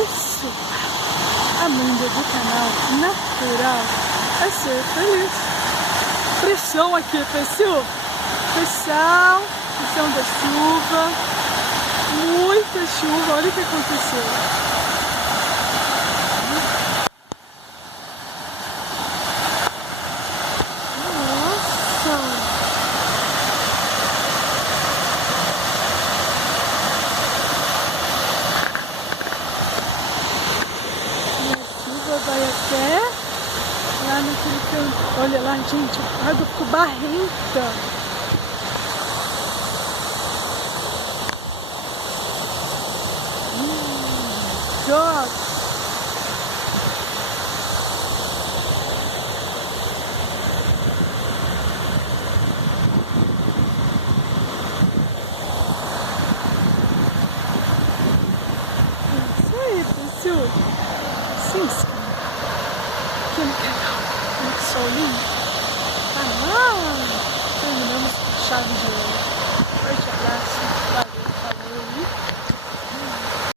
pessoal, a manha do canal Natural é ser feliz. Pressão aqui, pessoal. Pressão da chuva, muita chuva, olha o que aconteceu. Vai até lá naquele canto. Olha lá, gente, a água ficou barrenta. God. É isso aí, pessoal. Se inscreva aqui no canal. Olha que sol lindo. Terminamos com chave de ouro.